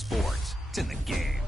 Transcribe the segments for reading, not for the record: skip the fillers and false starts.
sports. It's in the game.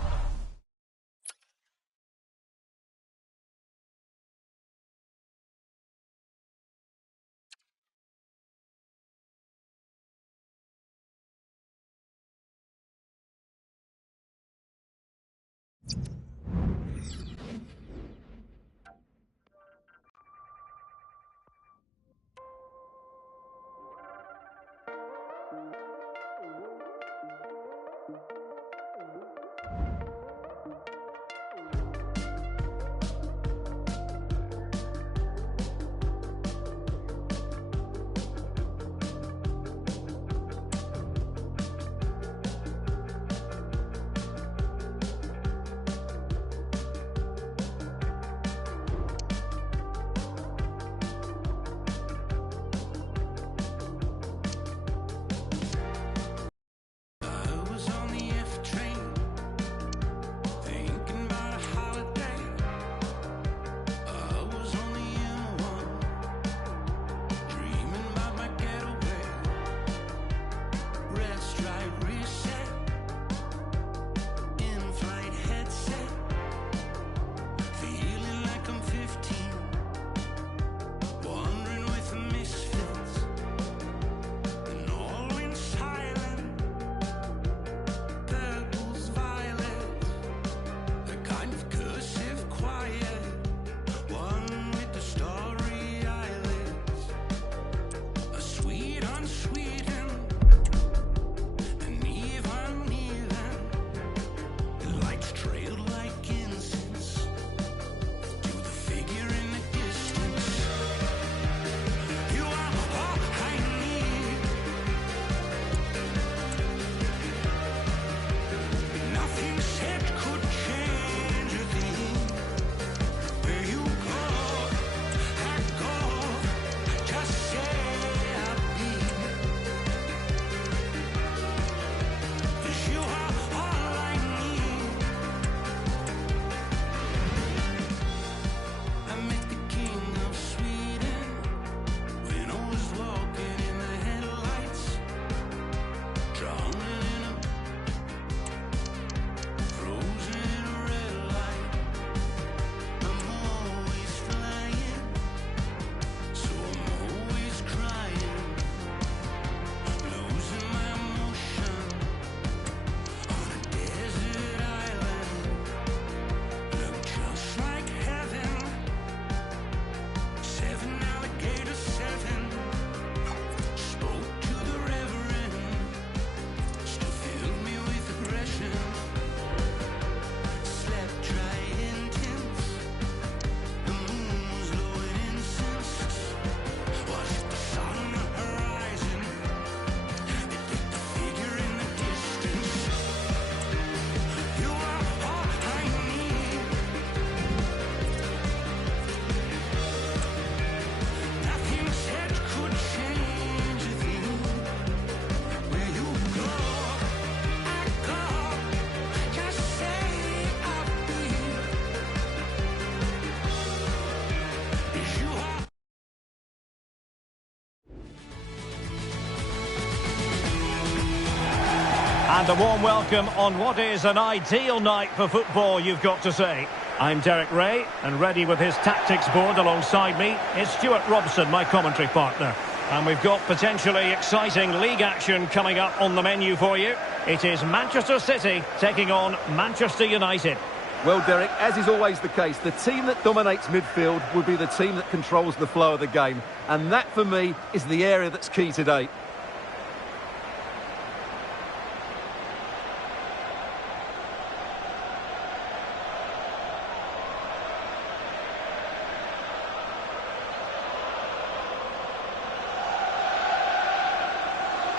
And a warm welcome on what is an ideal night for football, you've got to say. I'm Derek Ray, and ready with his tactics board alongside me is Stuart Robson, my commentary partner. And we've got potentially exciting league action coming up on the menu for you. It is Manchester City taking on Manchester United. Well, Derek, as is always the case, the team that dominates midfield will be the team that controls the flow of the game. And that, for me, is the area that's key today.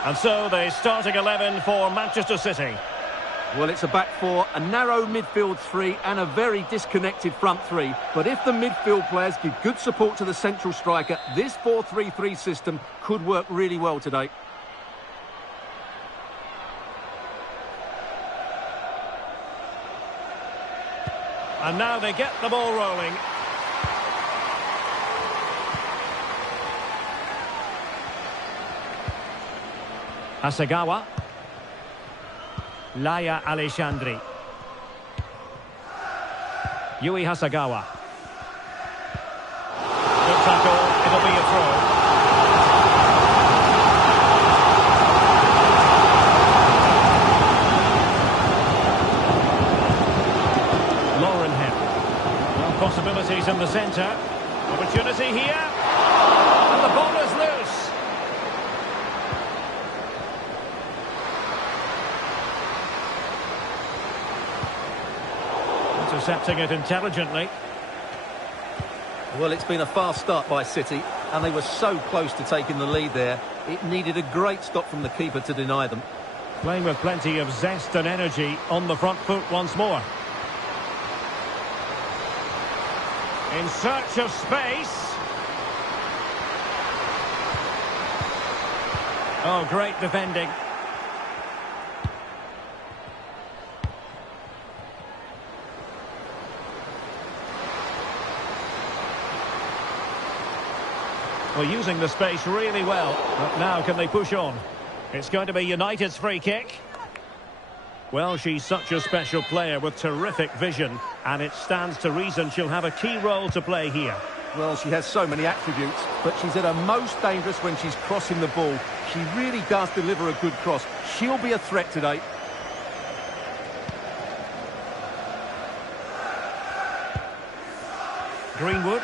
And so the starting 11 for Manchester City. Well, it's a back four, a narrow midfield three and a very disconnected front three. But if the midfield players give good support to the central striker, this 4-3-3 system could work really well today. And now they get the ball rolling. Hasegawa. Laia Alexandri. Yui Hasagawa. Good tackle, it'll be a throw. Lauren Hemp. Well, possibilities in the centre. Opportunity here. And the ball is loose. Intercepting it intelligently. Well, it's been a fast start by City, and they were so close to taking the lead there. It needed a great stop from the keeper to deny them. Playing with plenty of zest and energy on the front foot once more. In search of space. Oh, great defending. Well, using the space really well. But now can they push on? It's going to be United's free kick. Well, she's such a special player with terrific vision, and it stands to reason she'll have a key role to play here. Well, she has so many attributes, but she's at her most dangerous when she's crossing the ball. She really does deliver a good cross. She'll be a threat today. Greenwood.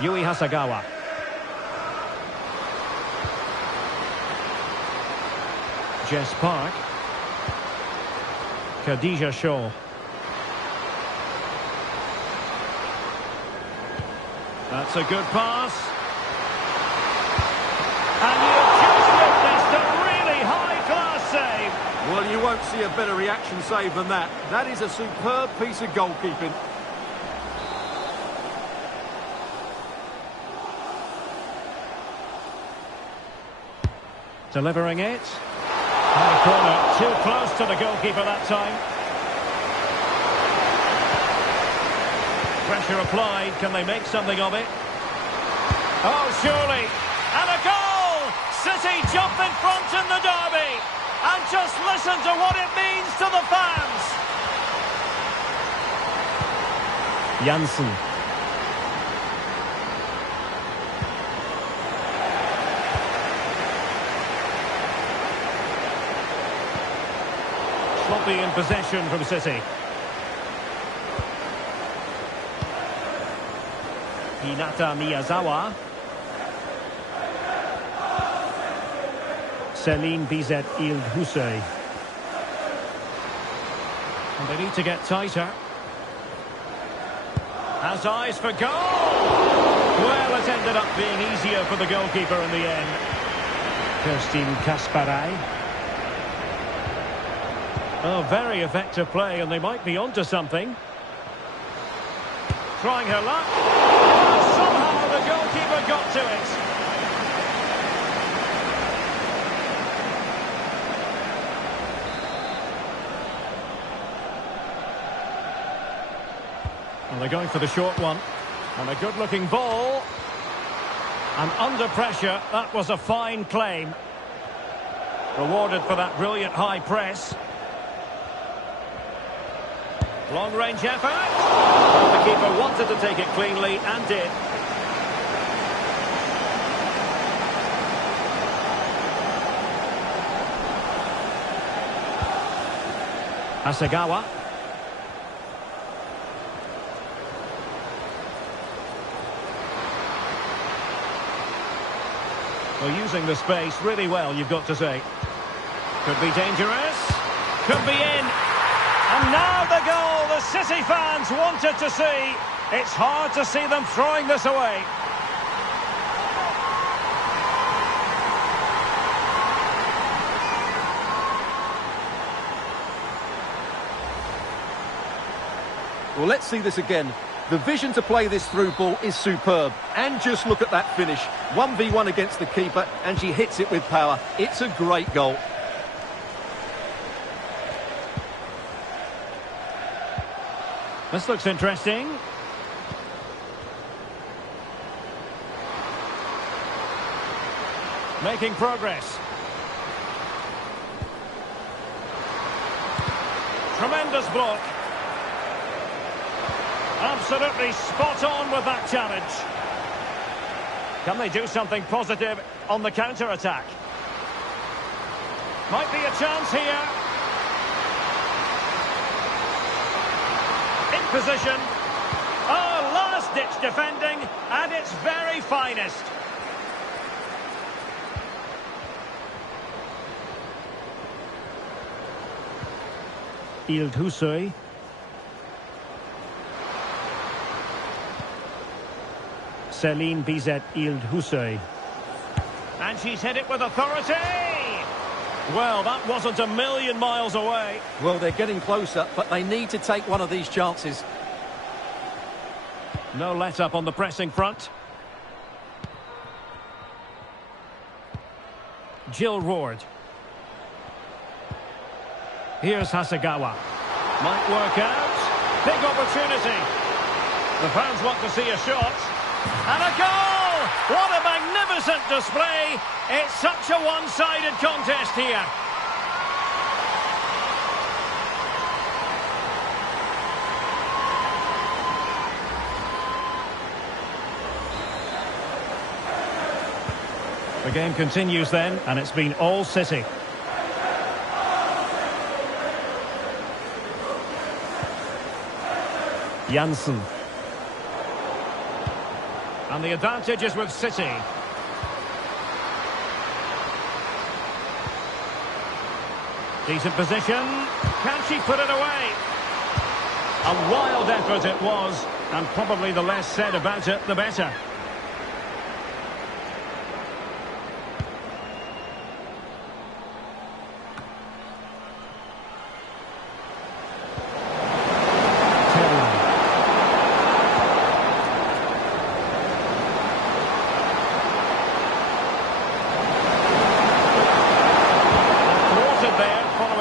Yui Hasagawa. Jess Park. Khadija Shaw. That's a good pass. And you've just witnessed a really high-class save. Well, you won't see a better reaction save than that. That is a superb piece of goalkeeping. Delivering it. And a corner, too close to the goalkeeper that time. Pressure applied, can they make something of it? Oh, surely! And a goal! City jump in front in the derby! And just listen to what it means to the fans! Janssen. Sloppy in possession from City. Hinata Miyazawa. Celine Bizet-Il-Hussein. And they need to get tighter. Has eyes for goal! Well, it ended up being easier for the goalkeeper in the end. Kirstin Kasparai. Oh, very effective play, and they might be onto something. Trying her luck. Oh, somehow the goalkeeper got to it. And they're going for the short one. And a good-looking ball. And under pressure, that was a fine claim. Rewarded for that brilliant high press. Long-range effort. Well, the keeper wanted to take it cleanly and did. Hasagawa. Well, using the space really well, you've got to say. Could be dangerous. Could be in. And now the goal the City fans wanted to see. It's hard to see them throwing this away. Well, let's see this again. The vision to play this through ball is superb. And just look at that finish. 1v1 against the keeper, and she hits it with power. It's a great goal. This looks interesting. Making progress. Tremendous block. Absolutely spot on with that challenge. Can they do something positive on the counter-attack? Might be a chance here. In position. Oh, last-ditch defending at its very finest. Ild Hussoy. Céline Bizet Ild Hussoy. And she's hit it with authority! Well, that wasn't a million miles away. Well, they're getting closer, but they need to take one of these chances. No let-up on the pressing front. Jill Roord. Here's Hasegawa. Might work out. Big opportunity. The fans want to see a shot. And a goal! What a magnificent display. It's such a one-sided contest here. The game continues then, and it's been all City. Janssen. And the advantage is with City. Decent position. Can she put it away? A wild effort it was, and probably the less said about it, the better.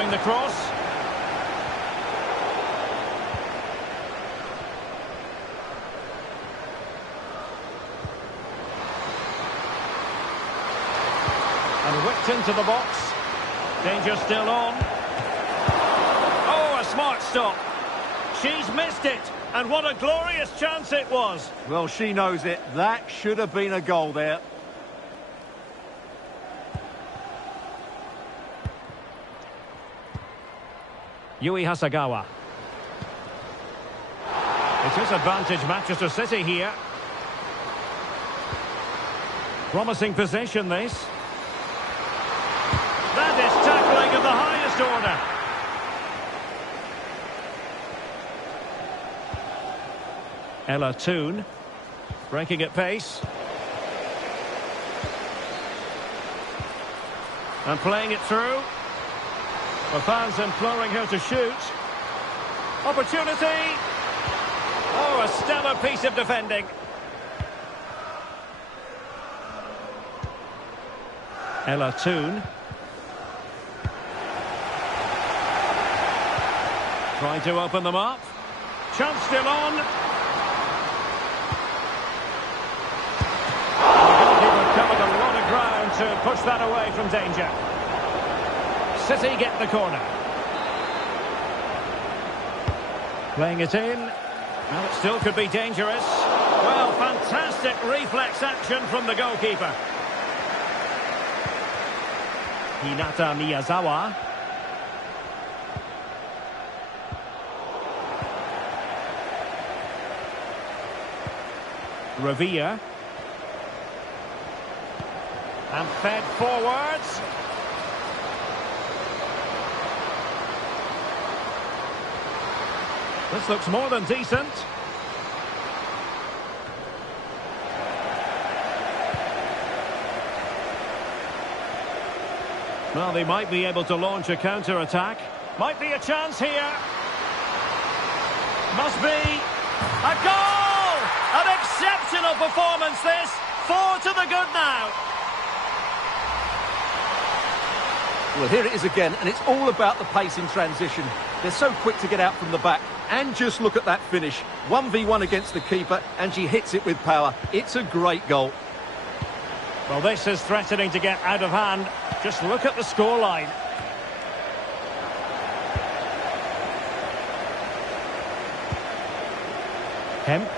The cross. And whipped into the box. Danger still on. Oh, a smart stop. She's missed it. And what a glorious chance it was. Well, she knows it. That should have been a goal there. Yui Hasegawa. It is advantage Manchester City here. Promising possession, this. That is tackling of the highest order. Ella Toon. Breaking at pace. And playing it through. The fans imploring her to shoot. Opportunity. Oh, a stellar piece of defending. Ella Toon. Trying to open them up. Chance still on. The goalkeeper covered a lot of ground to push that away from danger. City get the corner. Playing it in. Well, it still could be dangerous. Well, fantastic reflex action from the goalkeeper. Hinata Miyazawa. Revilla. And fed forwards. This looks more than decent. Well, they might be able to launch a counter-attack. Might be a chance here. Must be. A goal! An exceptional performance, this. 4 to the good now. Well, here it is again, and it's all about the pace in transition. They're so quick to get out from the back. And just look at that finish. 1v1 against the keeper, and she hits it with power. It's a great goal. Well, this is threatening to get out of hand. Just look at the scoreline. Kemp.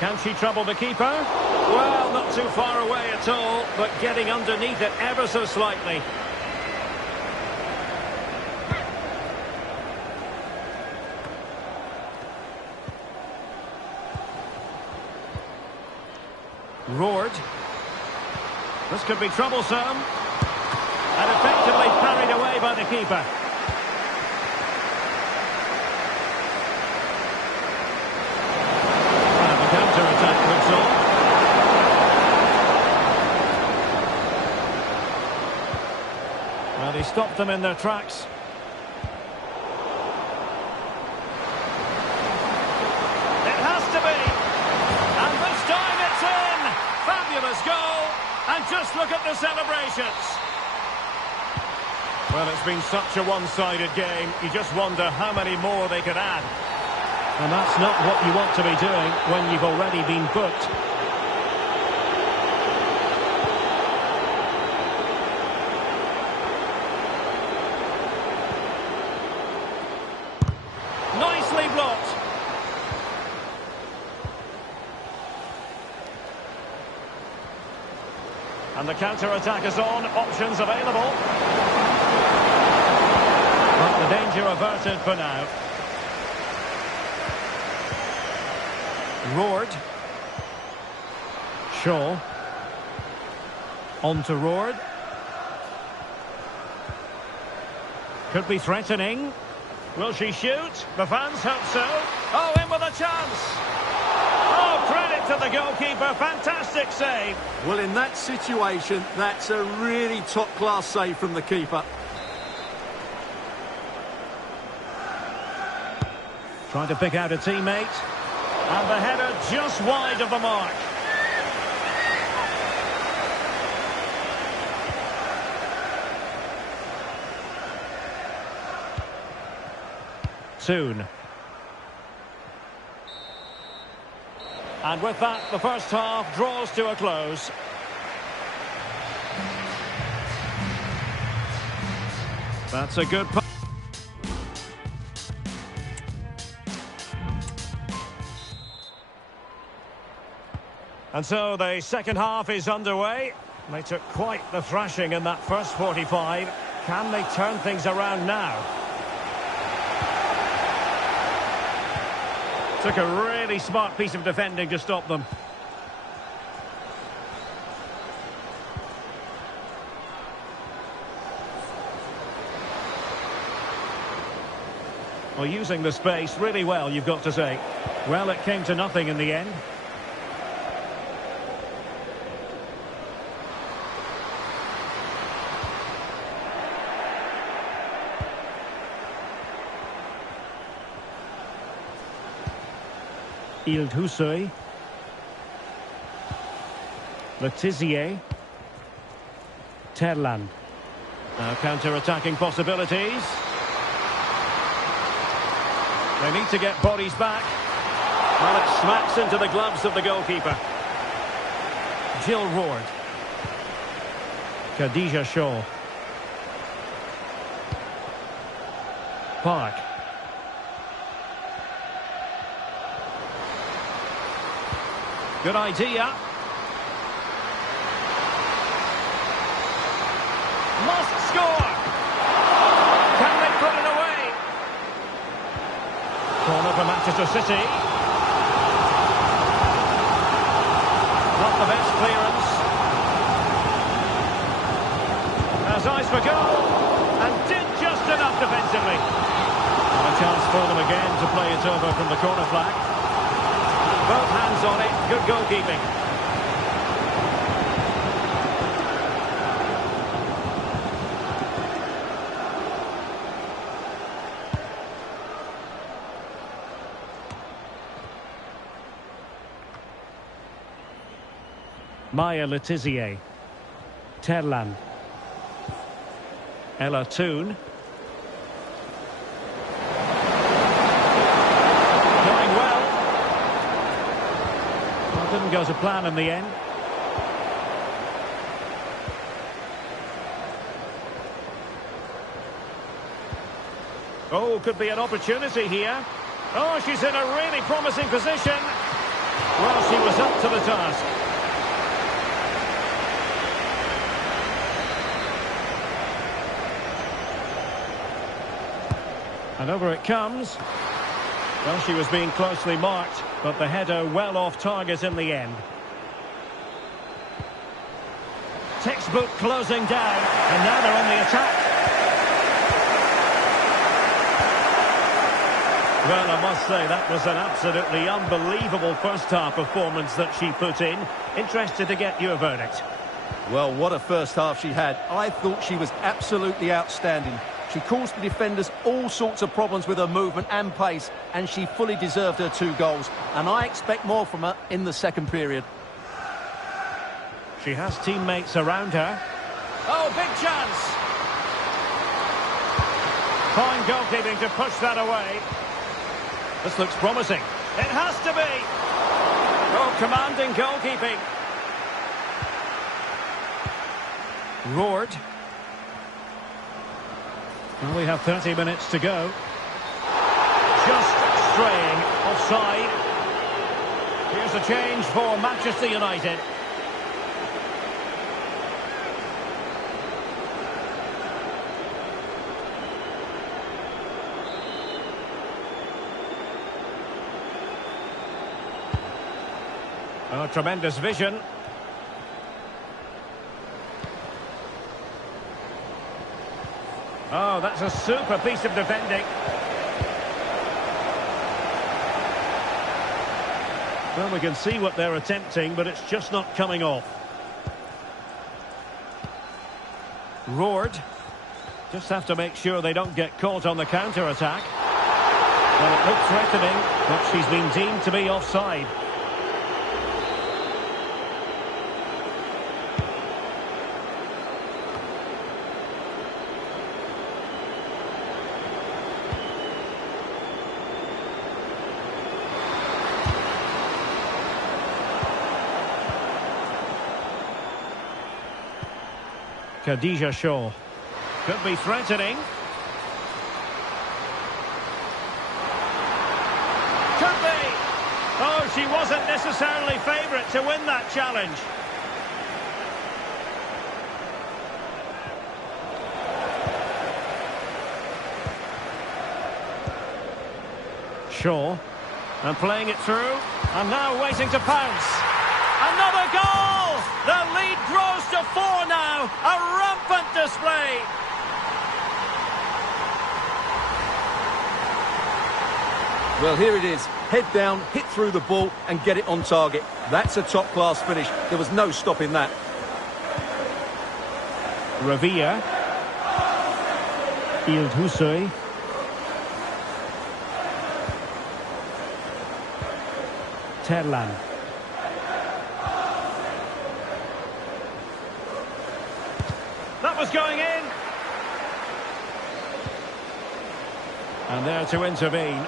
Can she trouble the keeper? Well, not too far away at all, but getting underneath it ever so slightly. Roared. This could be troublesome. And effectively parried away by the keeper. And the counter-attack looks on. Well, he stopped them in their tracks. It has to be. And this time it's in. Fabulous goal. And just look at the celebrations. Well, it's been such a one-sided game. You just wonder how many more they could add. And that's not what you want to be doing when you've already been booked. Nicely blocked. And the counter-attack is on. Options available. But the danger averted for now. Roared. Shaw. On to Roared. Could be threatening. Will she shoot? The fans hope so. Oh, in with a chance. Oh, credit to the goalkeeper. Fantastic save. Well, in that situation, that's a really top-class save from the keeper. Trying to pick out a teammate. And the header just wide of the mark. Soon. And with that, the first half draws to a close. That's a good pass. And so the second half is underway. They took quite the thrashing in that first 45. Can they turn things around now? Took a really smart piece of defending to stop them. Well, using the space really well, you've got to say. Well, it came to nothing in the end. Hussoy. Letizier. Terland. Now counter-attacking possibilities. They need to get bodies back. Well, it smacks into the gloves of the goalkeeper. Jill Roared. Khadija Shaw. Park. Good idea. Must score. Can they put it away? Corner for Manchester City. Not the best clearance. Has eyes for goal. And did just enough defensively. A chance for them again to play it over from the corner flag. Both hands on it. Good goalkeeping. Maya Letizier. Terland. Ella Toon. Going well. Well, didn't go to plan in the end. Oh, could be an opportunity here. Oh, she's in a really promising position. Well, she was up to the task. And over it comes. Well, she was being closely marked, but the header well off target in the end. Textbook closing down, and now they're on the attack. Well, I must say, that was an absolutely unbelievable first-half performance that she put in. Interested to get your verdict. Well, what a first half she had. I thought she was absolutely outstanding. She caused the defenders all sorts of problems with her movement and pace, and she fully deserved her 2 goals. And I expect more from her in the second period. She has teammates around her. Oh, big chance! Fine goalkeeping to push that away. This looks promising. It has to be! Oh, commanding goalkeeping. Roared. Well, we have 30 minutes to go. Just straying offside. Here's a change for Manchester United. Oh, tremendous vision. Oh, that's a super piece of defending. Well, we can see what they're attempting, but it's just not coming off. Roared. Just have to make sure they don't get caught on the counter-attack. Well, it looked threatening, but she's been deemed to be offside. Khadija Shaw. Could be threatening. Could be. Oh, she wasn't necessarily favourite to win that challenge. Shaw. And playing it through. And now waiting to pounce. Another goal! The lead grows to 4 now. A rampant display. Well, here it is. Head down, hit through the ball and get it on target. That's a top-class finish. There was no stopping that. Ravia. Ild Hussoy. Terlan. That was going in. And there to intervene.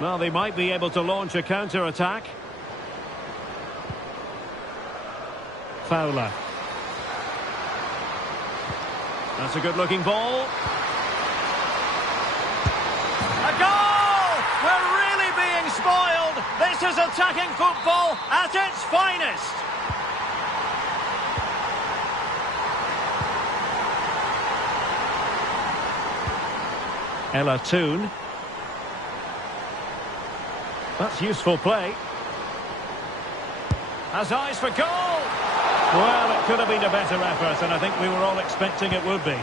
Well, they might be able to launch a counter-attack. Fowler. That's a good-looking ball. A goal! We're really being spoiled. This is attacking football at its finest. Ella Toon. That's useful play. Has eyes for goal. Well, it could have been a better effort, and I think we were all expecting it would be.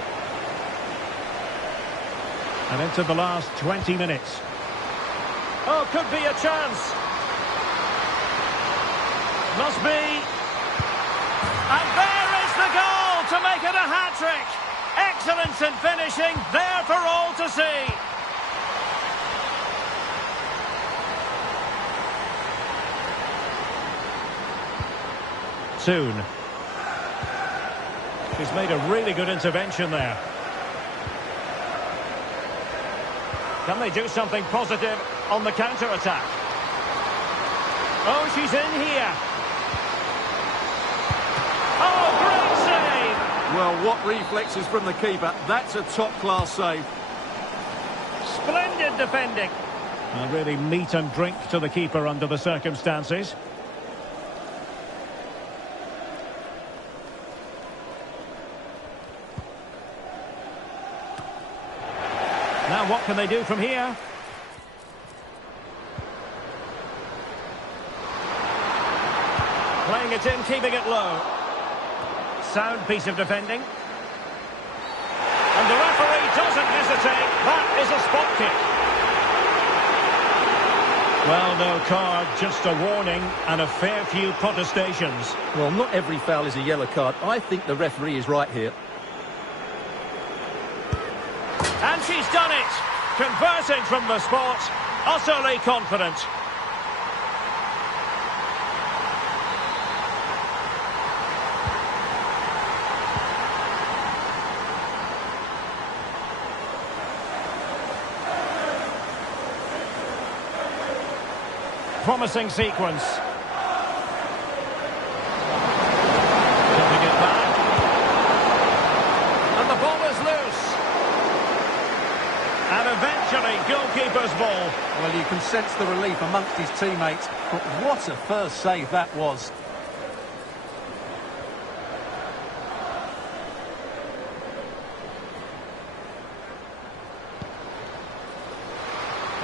And into the last 20 minutes. Oh, could be a chance. Must be. And there is the goal to make it a hat-trick. Excellence in finishing, there for all to see. Soon. She's made a really good intervention there. Can they do something positive on the counter-attack? Oh, she's in here. Oh, great save! Well, what reflexes from the keeper. That's a top-class save. Splendid defending. Really meat and drink to the keeper under the circumstances. Now what can they do from here? Playing it in, keeping it low. Sound piece of defending. And the referee doesn't hesitate. That is a spot kick. Well, no card, just a warning and a fair few protestations. Well, not every foul is a yellow card. I think the referee is right here. And she's done it. Converting from the spot. Utterly confident. Promising sequence. Getting it back. And the ball is loose. And eventually, goalkeeper's ball. Well, you can sense the relief amongst his teammates. But what a first save that was.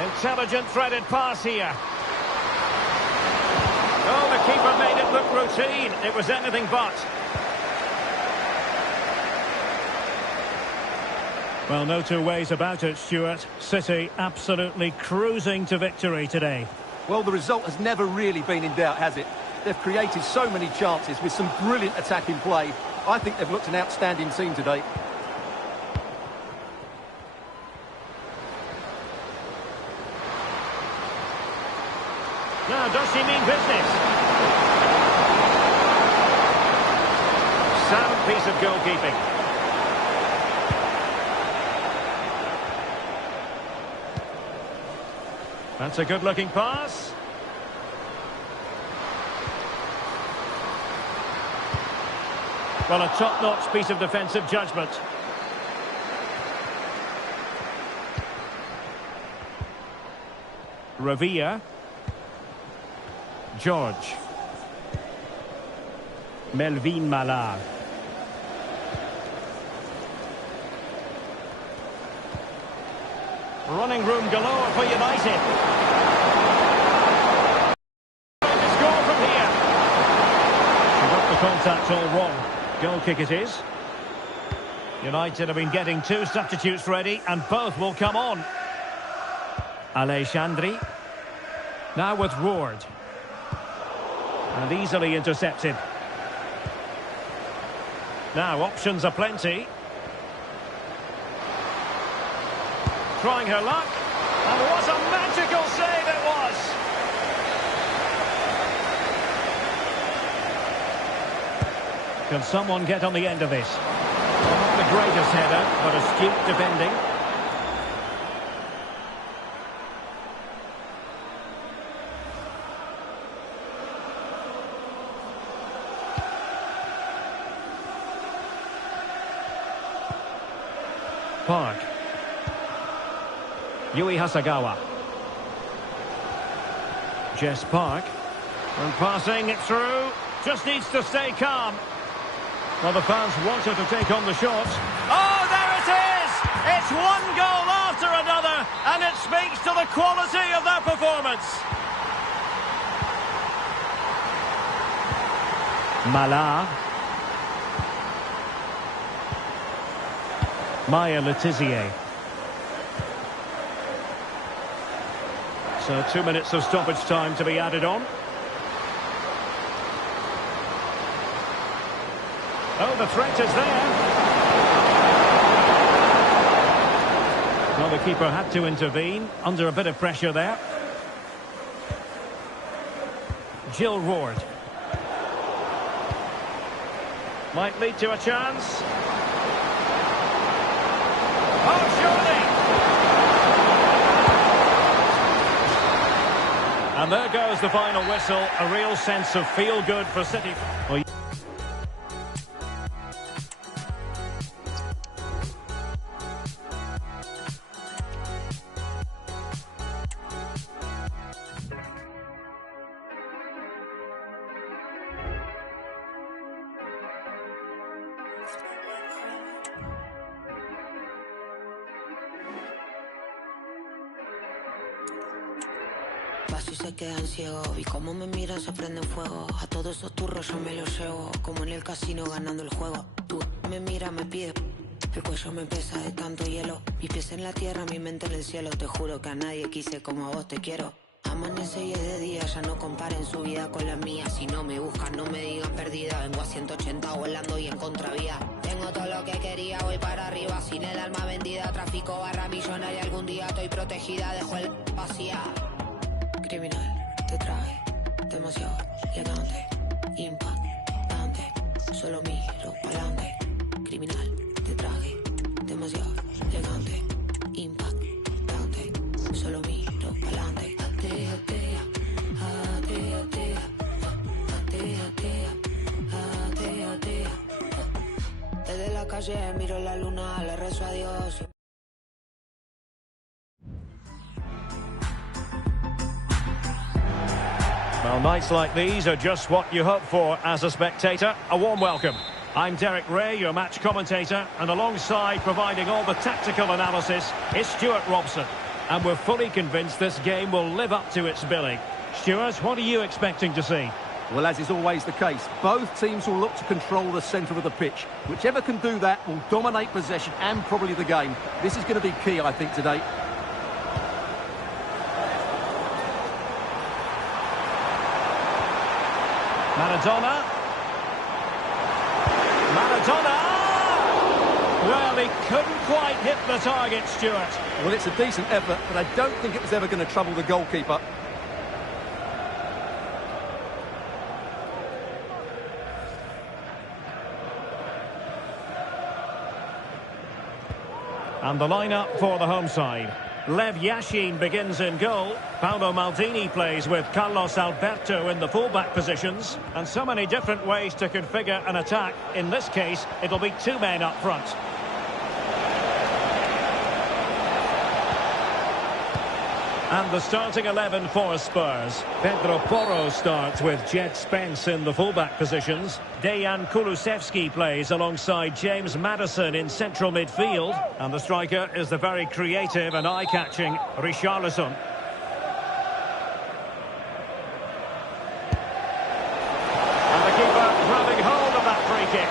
Intelligent threaded pass here. Oh, the keeper made it look routine. It was anything but. Well, no two ways about it, Stuart. City absolutely cruising to victory today. Well, the result has never really been in doubt, has it? They've created so many chances with some brilliant attacking play. I think they've looked an outstanding team today. Now, does she mean business? Sound piece of goalkeeping. That's a good-looking pass. Well, a top-notch piece of defensive judgment. Revilla. George. Melvin Mallard. Running room galore for United. To score from here. She got the contact all wrong. Goal kick it is. United have been getting two substitutes ready and both will come on. Alexandri. Now with Ward. And easily intercepted. Now, options are plenty. Trying her luck. And what a magical save it was! Can someone get on the end of this? Well, not the greatest header, but astute defending. Park. Yui Hasagawa. Jess Park. And passing it through. Just needs to stay calm. Well, the fans want her to take on the shot. Oh, there it is! It's one goal after another, and it speaks to the quality of their performance. Mala. Maya Letizier. So 2 minutes of stoppage time to be added on. Oh, the threat is there. Well, the keeper had to intervene under a bit of pressure there. Jill Ward. Might lead to a chance. Oh, surely! And there goes the final whistle. A real sense of feel-good for City. Well, y se quedan ciegos. Y como me miran se prenden fuego. A todos esos turros yo me los llevo, como en el casino ganando el juego. Tú me miras, me pides, el cuello me pesa de tanto hielo. Mis pies en la tierra, mi mente en el cielo. Te juro que a nadie quise como a vos te quiero. Amanece y es de día, ya no comparen su vida con la mía. Si no me buscan, no me digan perdida. Vengo a 180 volando y en contravía. Tengo todo lo que quería, voy para arriba. Sin el alma vendida, tráfico barra millonaria. Algún día estoy protegida, dejo el vacía. Criminal, te traje demasiado elegante, impactante. Solo miro pa'lante. Criminal, te traje demasiado elegante, impactante. Solo miro pa'lante. Desde la calle miro la luna, le rezo a Dios. Well, nights like these are just what you hope for as a spectator. A warm welcome. I'm Derek Ray, your match commentator, and alongside providing all the tactical analysis is Stuart Robson. And we're fully convinced this game will live up to its billing. Stuart, what are you expecting to see? Well, as is always the case, both teams will look to control the centre of the pitch. Whichever can do that will dominate possession and probably the game. This is going to be key, I think, today. Maradona. Well, he couldn't quite hit the target, Stuart. Well, it's a decent effort, but I don't think it was ever going to trouble the goalkeeper. And the lineup for the home side. Lev Yashin begins in goal. Paolo Maldini plays with Carlos Alberto in the fullback positions. And so many different ways to configure an attack. In this case, it'll be two men up front. And the starting 11 for Spurs. Pedro Porro starts with Jed Spence in the fullback positions. Dejan Kulusevski plays alongside James Maddison in central midfield. And the striker is the very creative and eye-catching Richarlison. And the keeper grabbing hold of that free kick.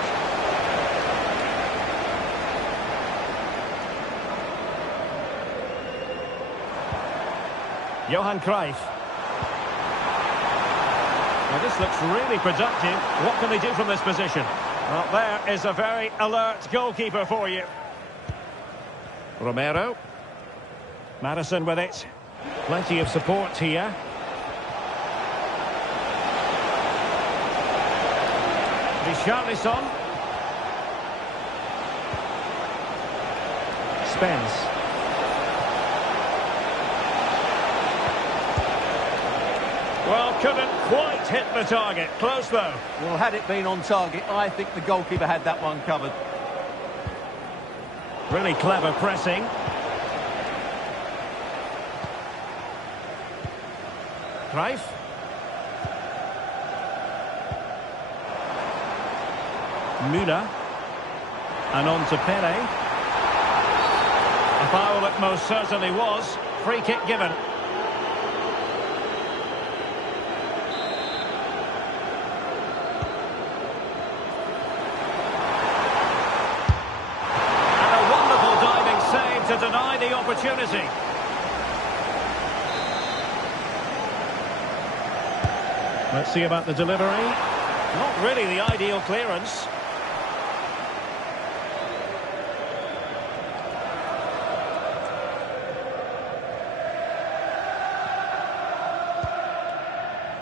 Johan Cruyff. Now this looks really productive. What can they do from this position? Well, there is a very alert goalkeeper for you. Romero. Maddison with it. Plenty of support here. Richarlison. Spence. Well, couldn't quite hit the target. Close, though. Well, had it been on target, I think the goalkeeper had that one covered. Really clever pressing. Cruyff. Müller. And on to Pele. A foul it most certainly was. Free kick given. To deny the opportunity. Let's see about the delivery. Not really the ideal clearance.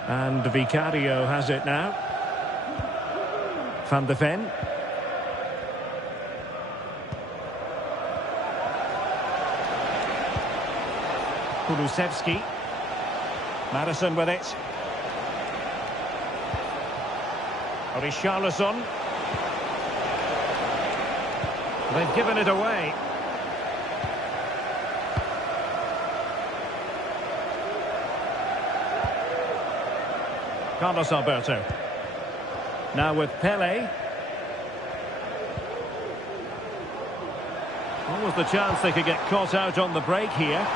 And Vicario has it now. Van de Ven. Kulusevski. Maddison with it. Richarlison. They've given it away. Carlos Alberto. Now with Pele. What was the chance they could get caught out on the break here?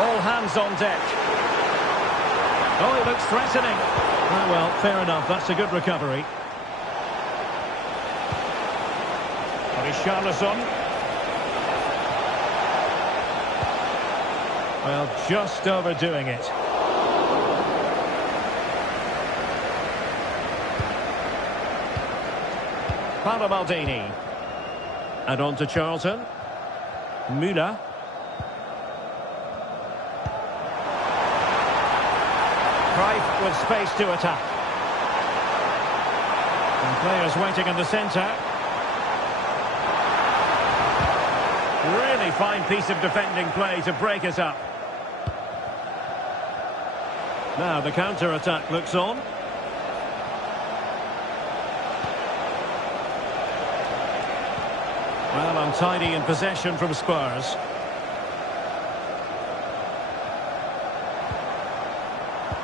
All hands on deck. Oh, he looks threatening. Oh, well, fair enough. That's a good recovery. Richarlison. Well, just overdoing it. Paolo Maldini. And on to Charlton. Müller. Cruyff with space to attack. And players waiting in the centre. Really fine piece of defending play to break it up. Now the counter-attack looks on. Well, untidy in possession from Spurs.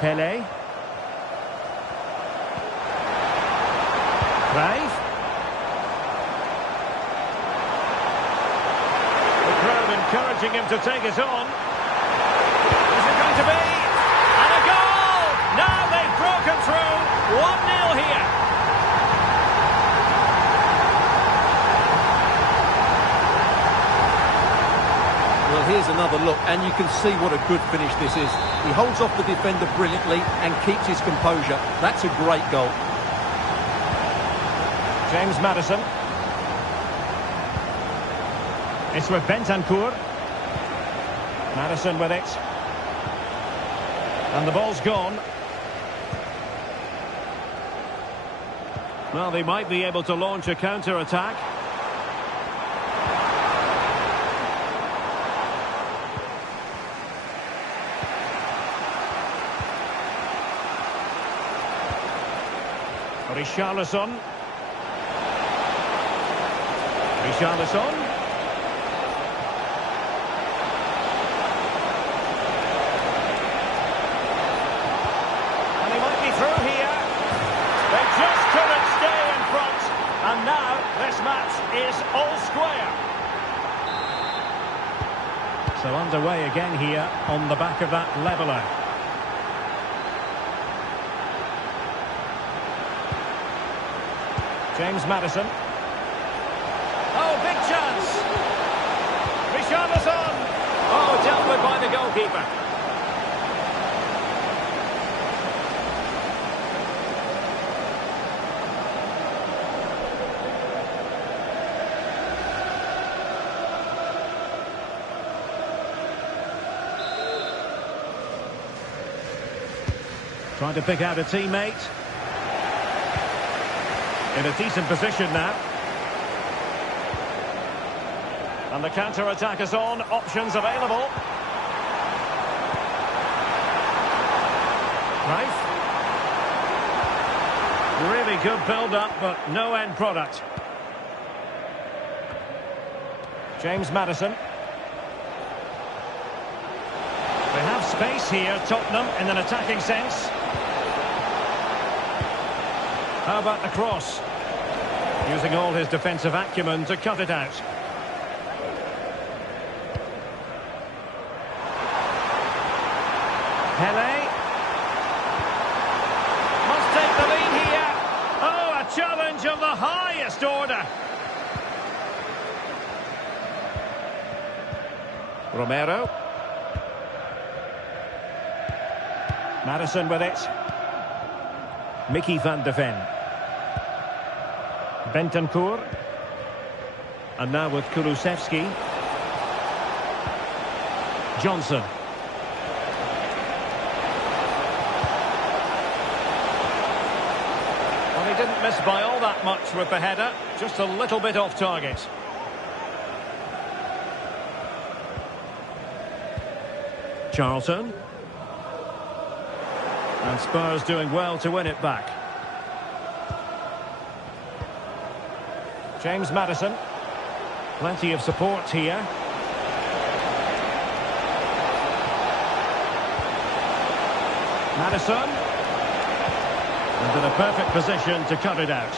Pele. Cruyff. The crowd encouraging him to take it on. Is it going to be? And a goal! Now they've broken through. 1-0 here. Well, here's another look, and you can see what a good finish this is. He holds off the defender brilliantly and keeps his composure. That's a great goal. James Maddison. It's with Bentancur. Maddison with it. And the ball's gone. Well, they might be able to launch a counter-attack. Richarlison. Richarlison. And he might be through here. They just couldn't stay in front. And now this match is all square. So underway again here on the back of that leveller. James Maddison. Oh, big chance. Richarlison. Oh, dealt with by the goalkeeper. Trying to pick out a teammate. In a decent position now. And the counter-attack is on. Options available. Cruyff. Really good build-up, but no end product. James Maddison. They have space here, Tottenham, in an attacking sense. How about the cross? Using all his defensive acumen to cut it out. Pele. Must take the lead here. Oh, a challenge of the highest order. Romero. Maddison with it. Mickey van de Ven. Bentancur. And now with Kulusevski. Johnson. Well, he didn't miss by all that much with the header. Just a little bit off target. Charlton. And Spurs doing well to win it back. James Maddison. Plenty of support here. Maddison. And in a perfect position to cut it out.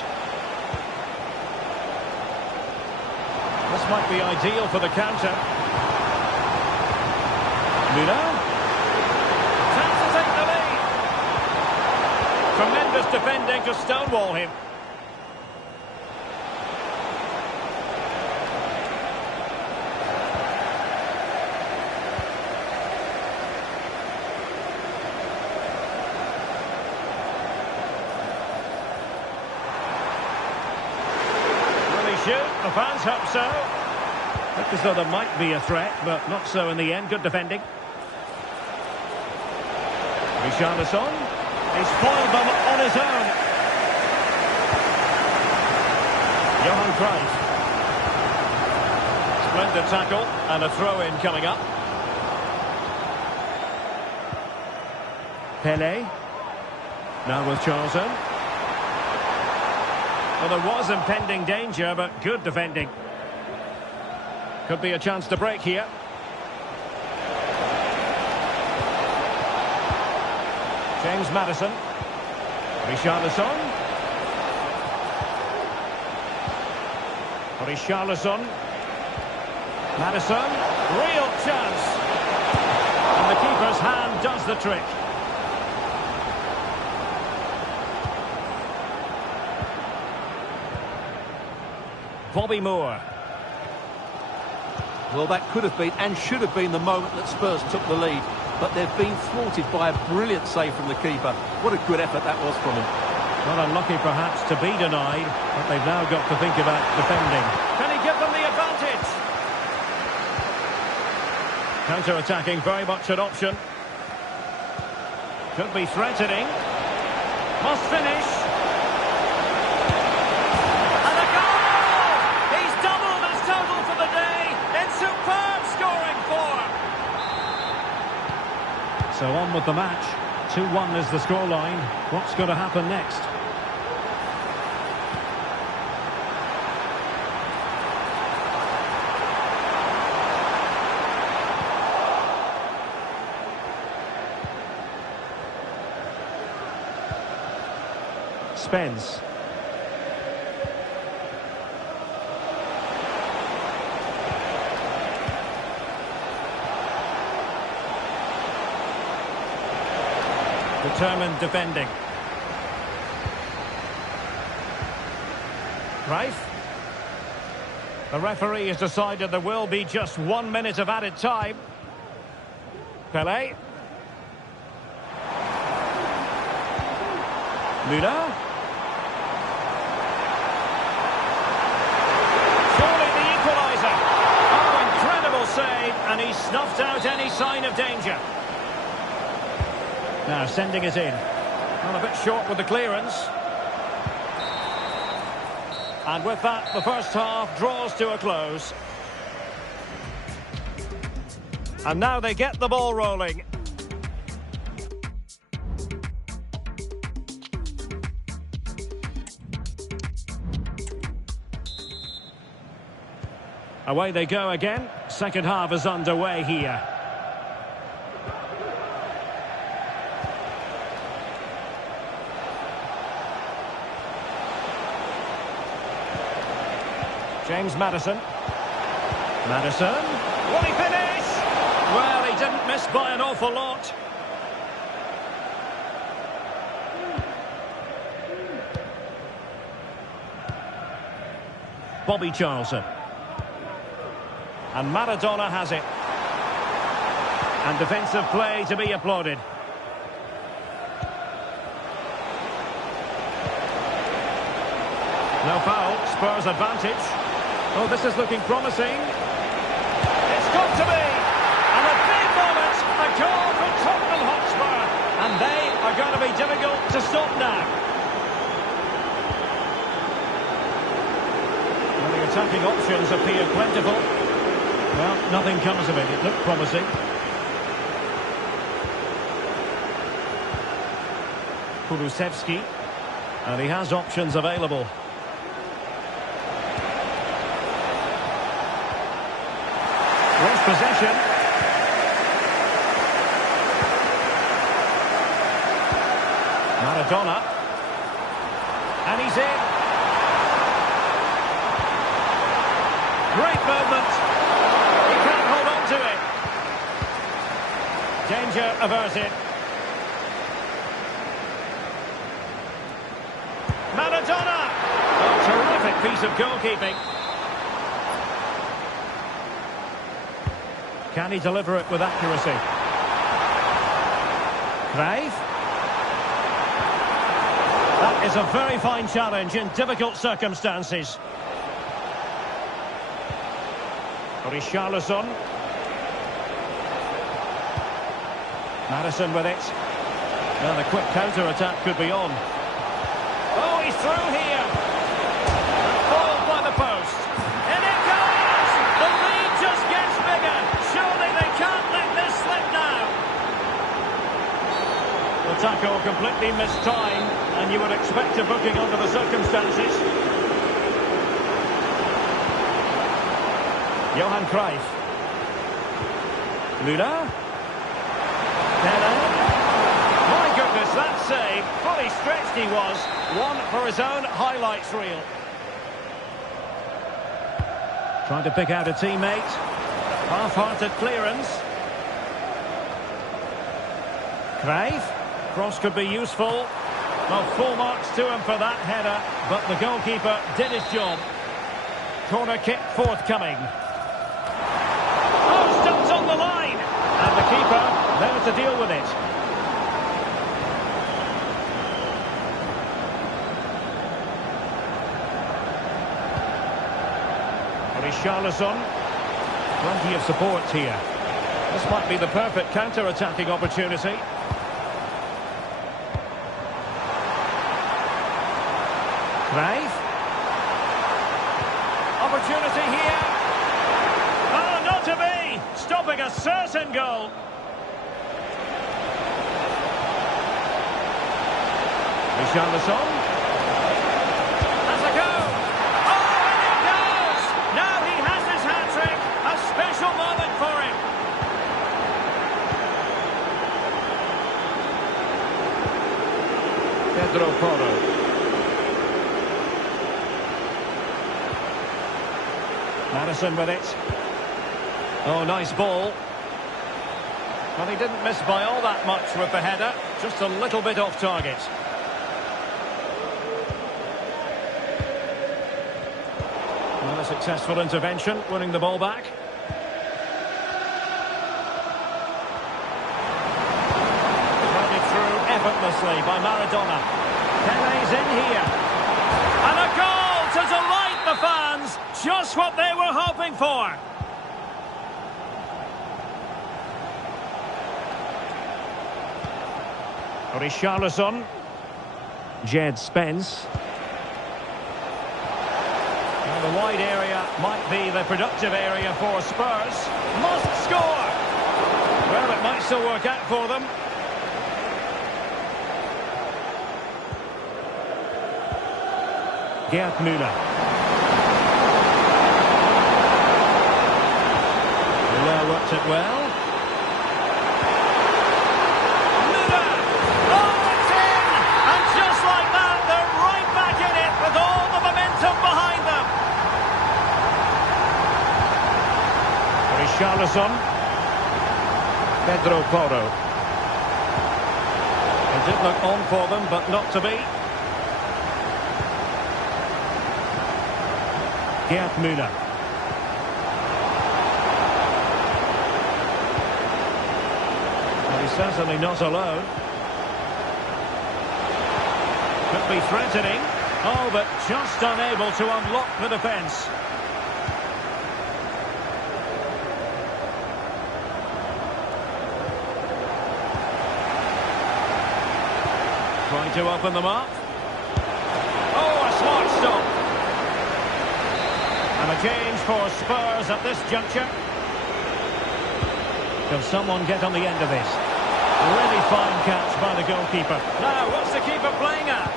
This might be ideal for the counter. Müller. Chance to take the lead. Tremendous defending to stonewall him. The fans hope so. Looked as though there might be a threat, but not so in the end. Good defending. Richarlison. He's foiled them on his own. Johan Cruyff. Splendid tackle and a throw-in coming up. Pele. Now with Charlton. Well, there was impending danger, but good defending. Could be a chance to break here. James Maddison. Richarlison. Richarlison. Maddison. Real chance. And the keeper's hand does the trick. Bobby Moore. Well, that could have been and should have been the moment that Spurs took the lead. But they've been thwarted by a brilliant save from the keeper. What a good effort that was from him. Well, unlucky perhaps to be denied, but they've now got to think about defending. Can he give them the advantage? Counter-attacking, very much an option. Could be threatening. Must finish. And a goal! He's doubled his total for the day in superb scoring form. So on with the match. 2-1 is the scoreline. What's going to happen next? Spence. Determined defending. Cruyff. The referee has decided there will be just 1 minute of added time. Pele. Müller. Surely the equaliser. Oh, incredible save, and he snuffed out any sign of danger. Now sending it in. Well, a bit short with the clearance. And with that, the first half draws to a close. And now they get the ball rolling. Away they go again. Second half is underway here. James Maddison. Maddison. Will he finish? Well, he didn't miss by an awful lot. Bobby Charlton. And Maradona has it. And defensive play to be applauded. No foul, Spurs advantage. Oh, this is looking promising. It's got to be! And a big moment, a goal from Tottenham Hotspur. And they are going to be difficult to stop now. Well, the attacking options appear plentiful. Well, nothing comes of it. It looked promising. Kulusevski. And he has options available. Lost possession. Maradona. And he's in. Great movement. He can't hold on to it. Danger averted. Maradona! A terrific piece of goalkeeping. Can he deliver it with accuracy? Cruyff. That is a very fine challenge in difficult circumstances. Richarlison. Madison with it. Now the quick counter-attack could be on. Oh, he's through here. Foiled by the post. And it goes! The lead just gets bigger. Surely they can't let this slip now. The tackle completely missed time, and you would expect a booking under the circumstances. Johan Cruyff. Müller. My goodness, that save. Fully stretched he was. One for his own highlights reel. Trying to pick out a teammate. Half-hearted clearance. Cruyff. Cross could be useful. Well, full marks to him for that header, but the goalkeeper did his job. Corner kick forthcoming. Oh, stops on the line. And the keeper there to deal with it. Richarlison. Plenty of support here. This might be the perfect counter-attacking opportunity. Cruyff. Opportunity here. Oh, not to be! Stopping a certain goal. Richarlison. Has a go. Oh, and it goes! Now he has his hat-trick. A special moment for him. Pedro Porro. Madison with it. Oh, nice ball. Well, he didn't miss by all that much with the header. Just a little bit off target. Well, a successful intervention, winning the ball back. Run it through effortlessly by Maradona. Pele's in here. And a goal to delight the fans. Just what they were hoping for. Richarlison. Jed Spence. Now the wide area might be the productive area for Spurs. Must score! Well, it might still work out for them. Gerd Müller. Müller worked it well. Müller! Oh, it's in! And just like that, they're right back in it with all the momentum behind them. Richarlison. Pedro Porro. It did look on for them, but not to be. Gerd Müller. Well, he's certainly not alone. Could be threatening. Oh, but just unable to unlock the defence. Trying to open them up. Oh, a smart stop. And a change for Spurs at this juncture. Can someone get on the end of this? Really fine catch by the goalkeeper. Now, what's the keeper playing at?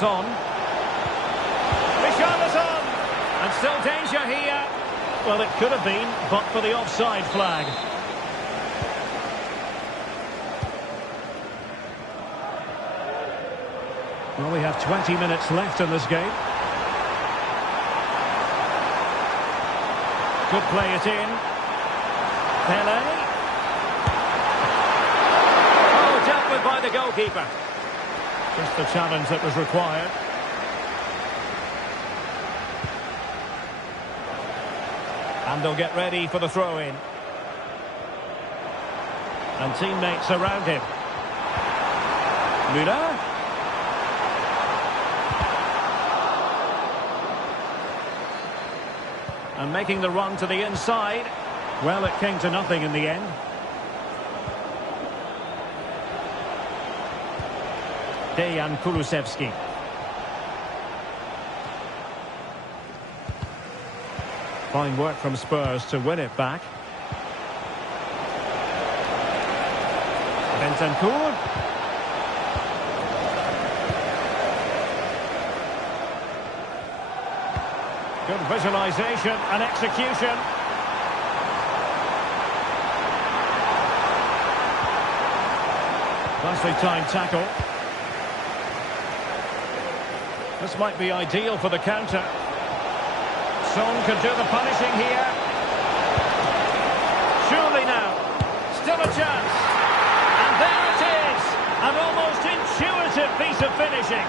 Son. Richarlison. And still danger here. Well, it could have been, but for the offside flag. Well, we have 20 minutes left in this game. Could play it in. Pele. Oh, dealt with by the goalkeeper. Just the challenge that was required. And they'll get ready for the throw-in. And teammates around him. Müller. And making the run to the inside. Well, it came to nothing in the end. Dejan Kulusevski. Fine work from Spurs to win it back. Bentancur. Good visualisation and execution. Nicely timed tackle. This might be ideal for the counter. Son could do the punishing here. Surely now. Still a chance. And there it is. An almost intuitive piece of finishing.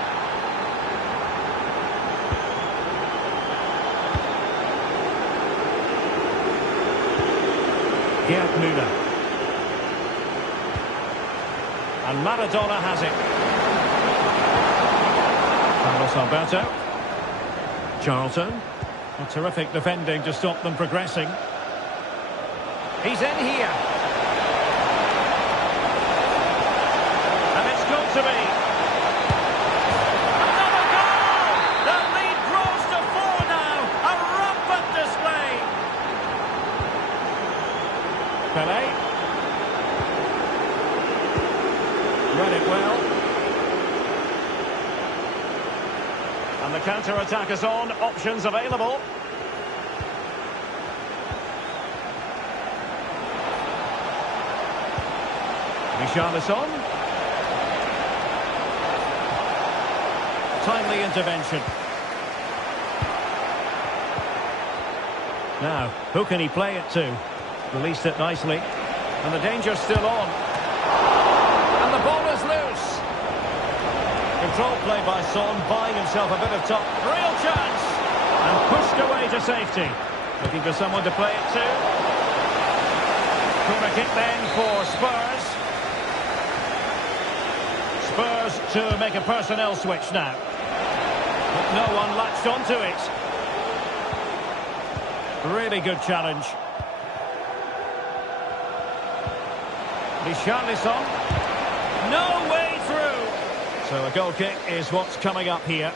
Gerd Müller. And Maradona has it. Carlos Alberto. Charlton. A terrific defending to stop them progressing. He's in here. And it's got to be. Another goal! The lead grows to 4 now. A rampant display. Pele. Read it well. And the counter-attack is on. Options available. Richarlison. Timely intervention. Now, who can he play it to? Released it nicely. And the danger's still on. And the ball is loose. Control play by Son, buying himself a bit of top. Real chance! And pushed away to safety. Looking for someone to play it to. Corner kick then for Spurs. Spurs to make a personnel switch now. But no one latched onto it. Really good challenge. Richarlison. No way through. So a goal kick is what's coming up here.